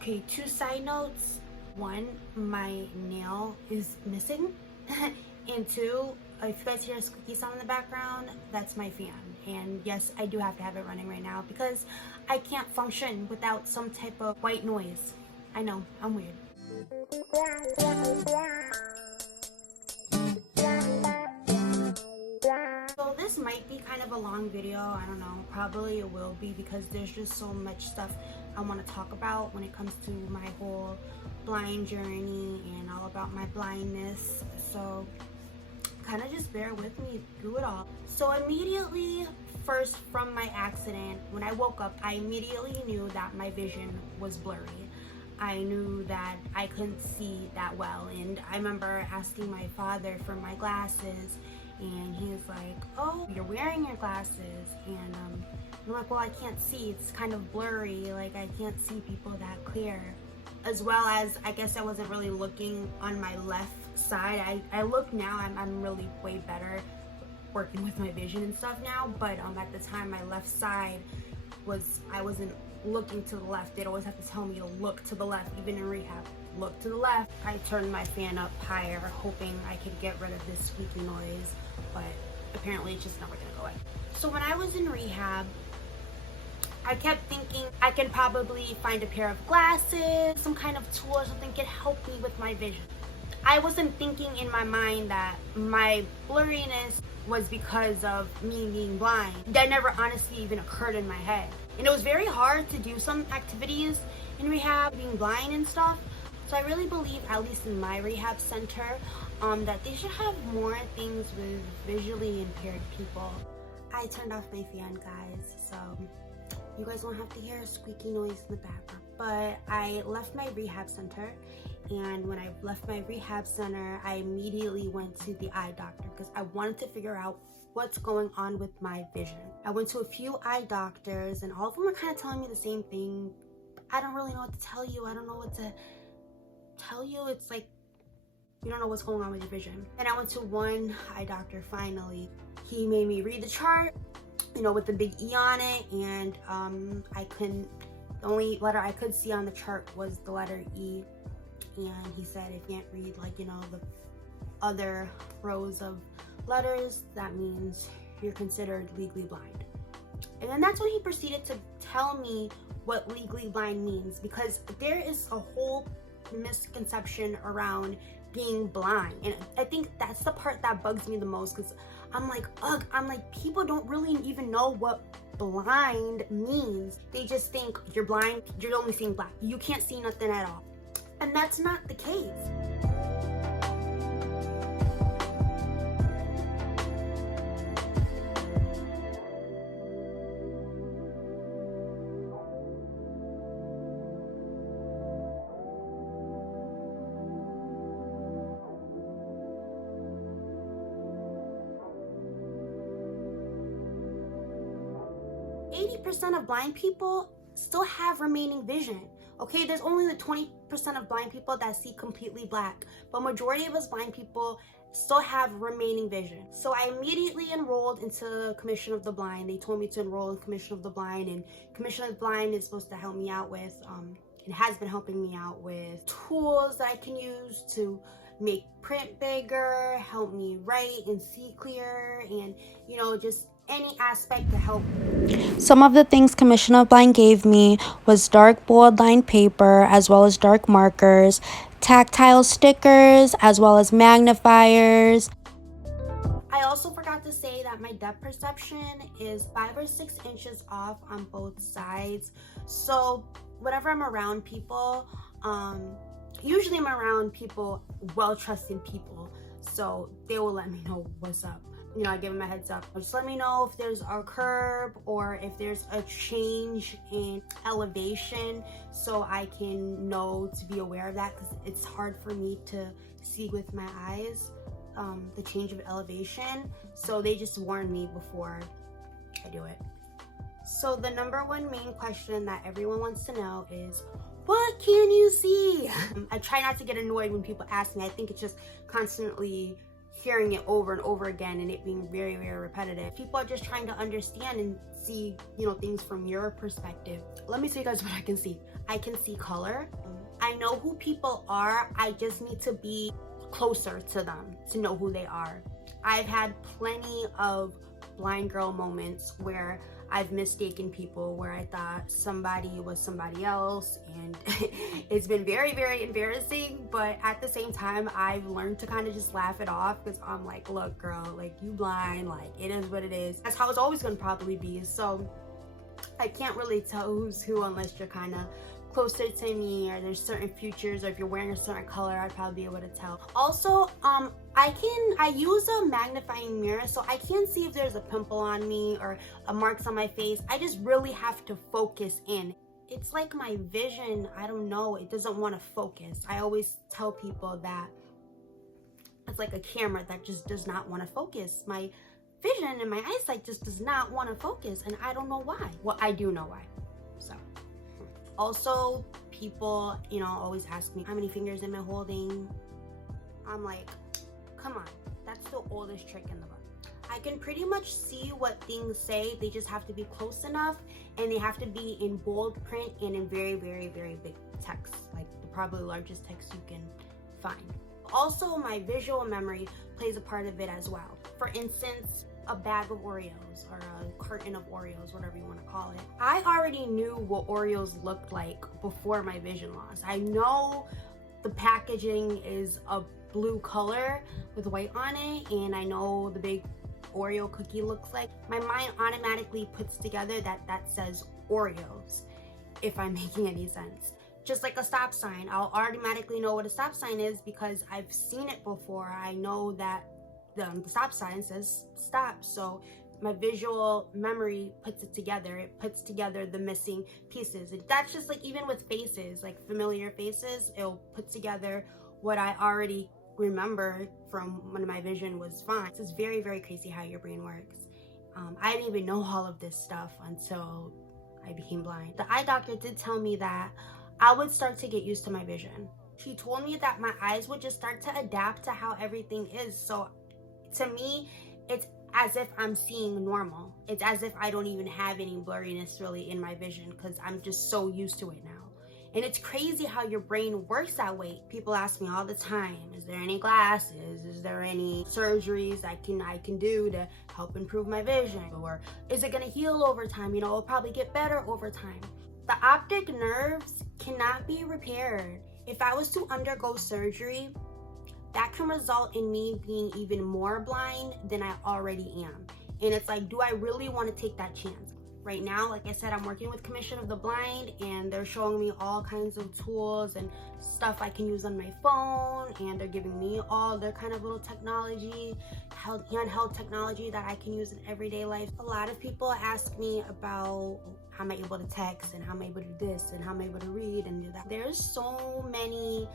Okay, two side notes. One, my nail is missing. And two, if you guys hear a squeaky sound in the background, that's my fan. And yes, I do have to have it running right now because I can't function without some type of white noise. I know, I'm weird. So this might be kind of a long video, I don't know, probably it will be because there's just so much stuff I want to talk about when it comes to my whole blind journey and all about my blindness. So kind of just bear with me through it all. So immediately, first from my accident, when I woke up, I immediately knew that my vision was blurry. I knew that I couldn't see that well, and I remember asking my father for my glasses, and he was like, oh, you're wearing your glasses, and I'm like, well, I can't see, it's kind of blurry, like I can't see people that clear. As well as, I guess I wasn't really looking on my left side. I look now, I'm really way better working with my vision and stuff now, but at the time my left side I wasn't looking to the left. They'd always have to tell me to look to the left, even in rehab. Look to the left. I turned my fan up higher, hoping I could get rid of this squeaky noise, but apparently it's just never gonna go away. So when I was in rehab, I kept thinking I can probably find a pair of glasses, some kind of tool or something could help me with my vision. I wasn't thinking in my mind that my blurriness was because of me being blind. That never honestly even occurred in my head. And it was very hard to do some activities in rehab, being blind and stuff. So I really believe, at least in my rehab center, that they should have more things with visually impaired people. I turned off my fan, guys, so you guys won't have to hear a squeaky noise in the background. But I left my rehab center, and when I left my rehab center, I immediately went to the eye doctor because I wanted to figure out what's going on with my vision. I went to a few eye doctors, and all of them were kind of telling me the same thing. I don't really know what to tell you. I don't know what to tell you. It's like, you don't know what's going on with your vision. And I went to one eye doctor finally. He made me read the chart, you know, with the big E on it, and the only letter I could see on the chart was the letter E. And he said, if you can't read, like, you know, the other rows of letters, that means you're considered legally blind. And then that's when he proceeded to tell me what legally blind means, because there is a whole misconception around being blind, and I think that's the part that bugs me the most, because I'm like, ugh, people don't really even know what blind means. They just think you're blind, you're only seeing black, you can't see nothing at all. And that's not the case. 80% of blind people still have remaining vision. Okay, there's only the 20% of blind people that see completely black, but majority of us blind people still have remaining vision. So I immediately enrolled into Commission of the Blind. They told me to enroll in Commission of the Blind, and Commission of the Blind is supposed to help me out with, it has been helping me out with tools that I can use to make print bigger, help me write and see clear, and, you know, just any aspect to help. Some of the things Commission of Blind gave me was dark bold lined paper, as well as dark markers, tactile stickers, as well as magnifiers. I also forgot to say that my depth perception is 5 or 6 inches off on both sides. So whenever I'm around people, usually I'm around people, well-trusted people, so they will let me know what's up. You know, I give them a heads up. Just let me know if there's a curb or if there's a change in elevation, so I can know to be aware of that, because it's hard for me to see with my eyes, the change of elevation. So they just warn me before I do it. So the number one main question that everyone wants to know is, what can you see? I try not to get annoyed when people ask me. I think it's just constantly hearing it over and over again and it being very, very repetitive. People are just trying to understand and see, you know, things from your perspective. Let me show you guys what I can see. I can see color. I know who people are. I just need to be closer to them to know who they are. I've had plenty of blind girl moments where I've mistaken people, where I thought somebody was somebody else, and it's been very, very embarrassing. But at the same time, I've learned to kind of just laugh it off, because I'm like, look girl, like, you blind, like, it is what it is. That's how it's always gonna probably be. So I can't really tell who's who unless you're kind of closer to me, or there's certain features, or if you're wearing a certain color, I'd probably be able to tell. Also, I use a magnifying mirror, so I can't see if there's a pimple on me or a marks on my face. I just really have to focus in. It's like my vision, I don't know, it doesn't want to focus. I always tell people that it's like a camera that just does not want to focus. My vision and my eyesight just does not want to focus, and I don't know why. Well, I do know why. So also, people, you know, always ask me, how many fingers am I holding? I'm like, come on, that's the oldest trick in the book. I can pretty much see what things say. They just have to be close enough, and they have to be in bold print and in very, very, very big text, like the probably largest text you can find. Also, my visual memory plays a part of it as well. For instance, a bag of Oreos or a carton of Oreos, whatever you want to call it. I already knew what Oreos looked like before my vision loss. I know the packaging is a blue color with white on it, and I know the big Oreo cookie looks like. My mind automatically puts together that that says Oreos, if I'm making any sense. Just like a stop sign, I'll automatically know what a stop sign is because I've seen it before. I know that the stop sign says stop, so my visual memory puts it together. It puts together the missing pieces. That's just like even with faces, like familiar faces, it'll put together what I already remember from when my vision was fine. It's very, very crazy how your brain works. I didn't even know all of this stuff until I became blind. The eye doctor did tell me that I would start to get used to my vision. She told me that my eyes would just start to adapt to how everything is. So to me, it's as if I'm seeing normal. It's as if I don't even have any blurriness really in my vision because I'm just so used to it now. And it's crazy how your brain works that way. People ask me all the time, is there any glasses? Is there any surgeries I can do to help improve my vision? Or is it gonna heal over time? You know, it'll probably get better over time. The optic nerves cannot be repaired. If I was to undergo surgery, that can result in me being even more blind than I already am. And it's like, do I really want to take that chance? Right now, like I said, I'm working with Commission of the Blind, and they're showing me all kinds of tools and stuff I can use on my phone, and they're giving me all their kind of little technology, handheld technology that I can use in everyday life. A lot of people ask me about how am I able to text, and how am I able to do this, and how am I able to read and do that. There's so many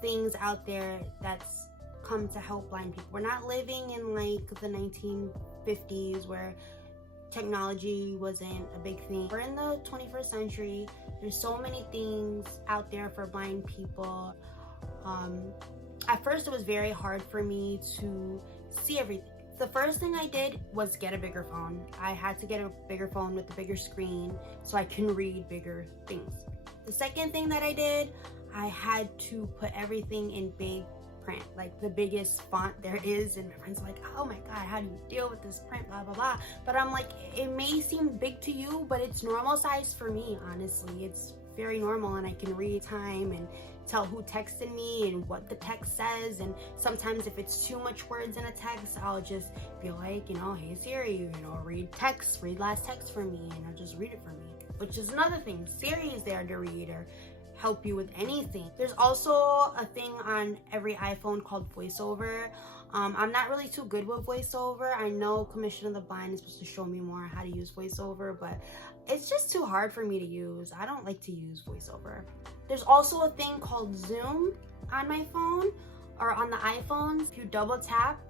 things out there that's come to help blind people. We're not living in like the 1950s where technology wasn't a big thing. We're in the 21st century. There's so many things out there for blind people. At first it was very hard for me to see everything. The first thing I did was get a bigger phone. I had to get a bigger phone with a bigger screen so I can read bigger things. The second thing that I did, I had to put everything in big print, like the biggest font there is, and my friends are like, oh my god, how do you deal with this print, blah blah blah. But I'm like, it may seem big to you, but it's normal size for me. Honestly, it's very normal, and I can read time and tell who texted me and what the text says. And sometimes if it's too much words in a text, I'll just be like, you know, hey Siri, you know, read last text for me, and I'll just read it for me. Which is another thing, Siri is there to read or help you with anything. There's also a thing on every iPhone called VoiceOver. I'm not really too good with VoiceOver. I know Commission of the Blind is supposed to show me more how to use VoiceOver, but it's just too hard for me to use. I don't like to use VoiceOver. There's also a thing called Zoom on my phone or on the iPhones. If you double tap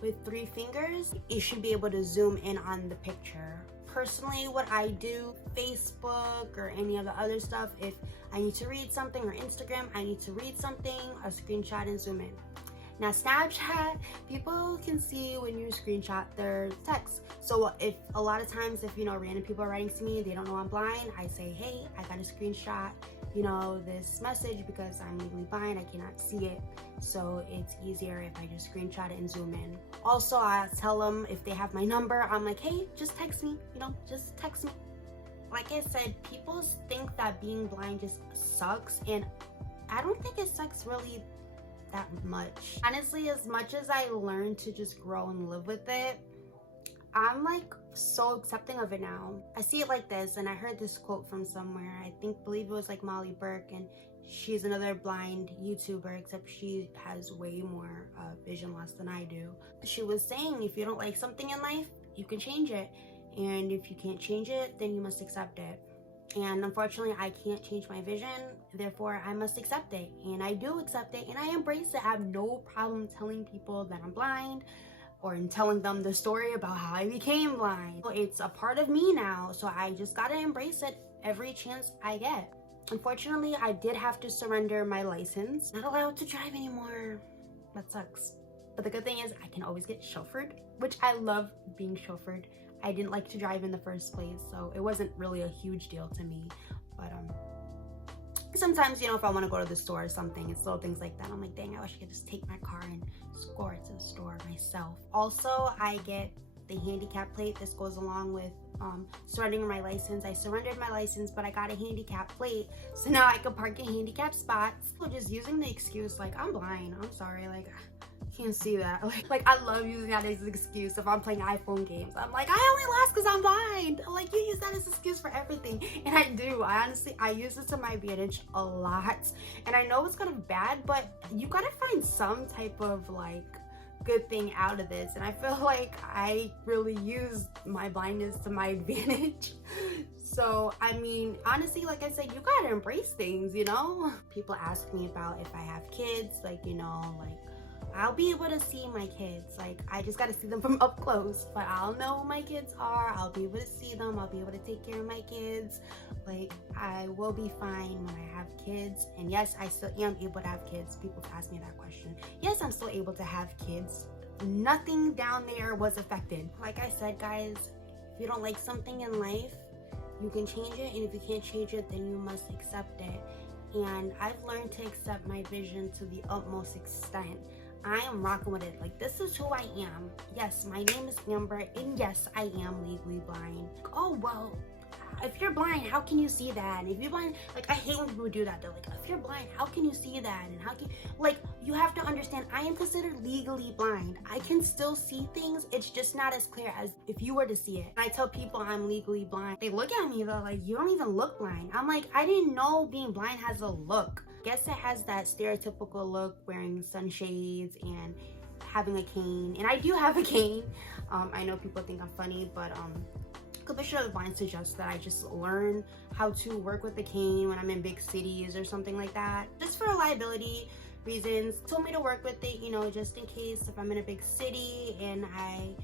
with 3 fingers, you should be able to zoom in on the picture. Personally, what I do, Facebook or any of the other stuff, if I need to read something, or Instagram, I need to read something, a screenshot and zoom in. Now Snapchat, people can see when you screenshot their text. So if a lot of times, if random people are writing to me, they don't know I'm blind, I say, hey, I got a screenshot this message because I'm legally blind, I cannot see it, so it's easier if I just screenshot it and zoom in. Also, I tell them if they have my number, I'm like, hey, just text me, just text me. Like I said, people think that being blind just sucks, and I don't think it sucks really that much. Honestly, as much as I learned to just grow and live with it, I'm like so accepting of it now. I see it like this, and I heard this quote from somewhere. I believe it was like Molly Burke, and she's another blind YouTuber, except she has way more vision loss than I do. She was saying, if you don't like something in life, you can change it. And if you can't change it, then you must accept it. And unfortunately, I can't change my vision, therefore I must accept it. And I do accept it, and I embrace it. I have no problem telling people that I'm blind, or in telling them the story about how I became blind. It's a part of me now, so I just gotta embrace it every chance I get. Unfortunately, I did have to surrender my license. Not allowed to drive anymore. That sucks. But the good thing is I can always get chauffeured, which I love being chauffeured. I didn't like to drive in the first place, so it wasn't really a huge deal to me. But sometimes, if I want to go to the store or something, it's little things like that. I'm like, dang, I wish I could just take my car and score it to the store myself. Also, I get the handicap plate. This goes along with surrendering my license. I surrendered my license, but I got a handicap plate, so now I can park in handicap spots. So just using the excuse like, I'm blind, I'm sorry, like, can't see that. Like I love using that as an excuse if I'm playing iPhone games. I'm like, I only lost because I'm blind. Like, you use that as an excuse for everything, and I do. I use it to my advantage a lot, and I know it's kind of bad, but you gotta find some type of like good thing out of this, and I feel like I really use my blindness to my advantage. So I mean, honestly, like I said, you gotta embrace things. People ask me about if I have kids, like like I'll be able to see my kids. Like, I just got to see them from up close, but I'll know who my kids are. I'll be able to see them. I'll be able to take care of my kids. Like, I will be fine when I have kids. And yes, I still am able to have kids. People ask me that question. Yes, I'm still able to have kids. Nothing down there was affected. Like I said, guys, if you don't like something in life, you can change it. And if you can't change it, then you must accept it. And I've learned to accept my vision to the utmost extent. I am rocking with it. Like, this is who I am. Yes, my name is Amber, and yes, I am legally blind. Oh, well, if you're blind, how can you see that? And if you're blind, like, I hate when people do that. They're like, if you're blind, how can you see that? And how can, like, you have to understand, I am considered legally blind. I can still see things. It's just not as clear as if you were to see it. And I tell people I'm legally blind. They look at me, they're like, you don't even look blind. I'm like, I didn't know being blind has a look. Guess it has that stereotypical look, wearing sunshades and having a cane. And I do have a cane. I know people think I'm funny, but Commissioner of the Blind suggests that I just learn how to work with the cane when I'm in big cities or something like that, just for reliability reasons. Told me to work with it, just in case if I'm in a big city and I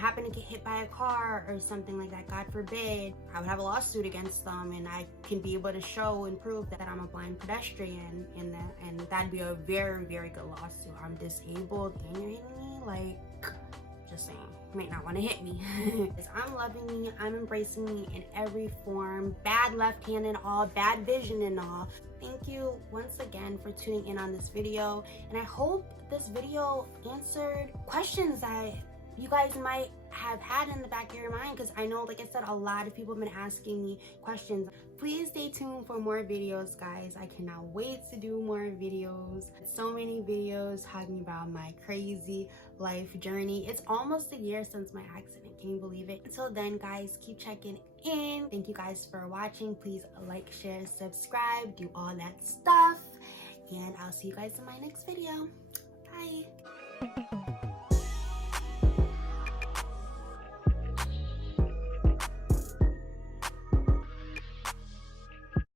happen to get hit by a car or something like that, God forbid, I would have a lawsuit against them, and I can be able to show and prove that I'm a blind pedestrian, and that'd be a very, very good lawsuit. I'm disabled and you're hitting me? Like, just saying, you might not want to hit me. I'm loving me, I'm embracing me in every form, bad left hand and all, bad vision and all. Thank you once again for tuning in on this video, and I hope this video answered questions that you guys might have had in the back of your mind, because I know, like I said, a lot of people have been asking me questions. Please stay tuned for more videos, guys. I cannot wait to do more videos. So many videos talking about my crazy life journey. It's almost a year since my accident. Can you believe it? Until then, guys, keep checking in. Thank you guys for watching. Please like, share, subscribe, do all that stuff, and I'll see you guys in my next video. Bye.